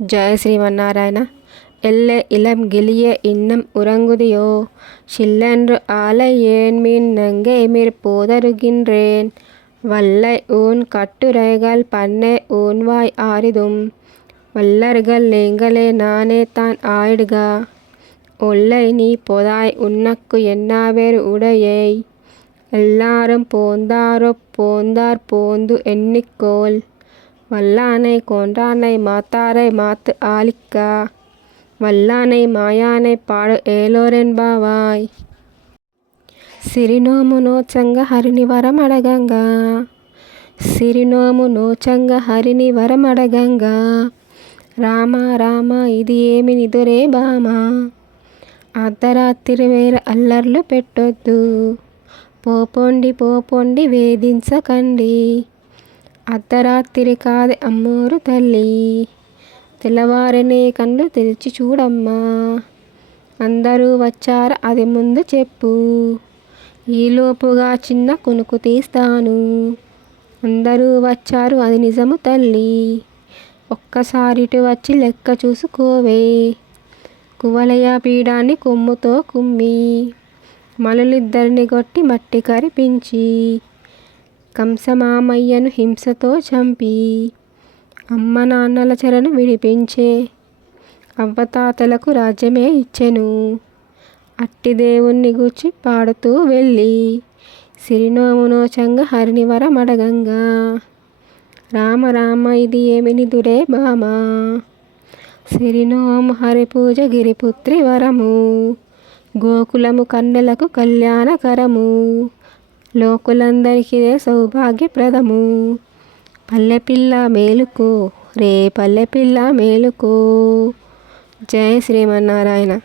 ஜெய ಶ್ರೀಮನ್ನಾರಾಯಣ எல்லை இளம் கிளிய இன்னம் உறங்குதியோ? சில்லென்று ஆலை ஏன் மின்னங்கே மிற்போதருகின்றேன் வல்லை ஊன் கட்டுரைகள் பண்ணே ஊன் வாய் ஆரிதும் வல்லர்கள் நீங்களே நானே தான் ஆயிடுக. ஒல்லை நீ பொதாய் உன்னக்கு என்னாவேறு உடையை? எல்லாரும் போந்தாரோ? போந்தார் போந்து எண்ணிக்கோள். వల్లానై కొండానై మాతారై మాత ఆలిక్క వల్లానై మాయానై పాడు ఏలోరెన్ బావాయ్ సిరినోము నోచంగ హరిని వరమడగంగా సిరినోము నోచంగ హరిని వరమడగంగా రామ రామ ఇది ఏమి నిదురే బామ అర్ధరాత్రి వేర అల్లర్లు పెట్టొద్దు పోపోండి పోపోండి వేధించకండి అర్ధరాత్రి కాదే అమ్మోరు తల్లి. తెల్లవారనే కళ్ళు తెరిచి చూడమ్మా. అందరూ వచ్చారు అది ముందు చెప్పు. ఈలోపుగా చిన్న కొనుకు తీస్తాను. అందరూ వచ్చారు అది నిజము తల్లి. ఒక్కసారిటు వచ్చి లెక్క చూసుకోవే. కువలయ పీడాన్ని కొమ్ముతో కుమ్మి మలలిద్దరిని కొట్టి మట్టి కరిపించి కంసమామయ్యను హింసతో చంపి అమ్మ నాన్నల చెరను విడిపించే అవ్వతాతలకు రాజ్యమే ఇచ్చెను. అట్టి దేవుణ్ణి గూర్చి పాడుతూ వెళ్ళి సిరినోమునోచంగ హరిని వరమడగంగా రామ రామ ఇది ఏమిని దురే బామా? సిరినోము హరి పూజ గిరిపుత్రి వరము. గోకులము కన్నెలకు కళ్యాణకరము. లోకులందరికీ సౌభాగ్యప్రదము. పల్లెపిల్ల మేలుకో రే పల్లెపిల్ల మేలుకో. జయ శ్రీమన్నారాయణ.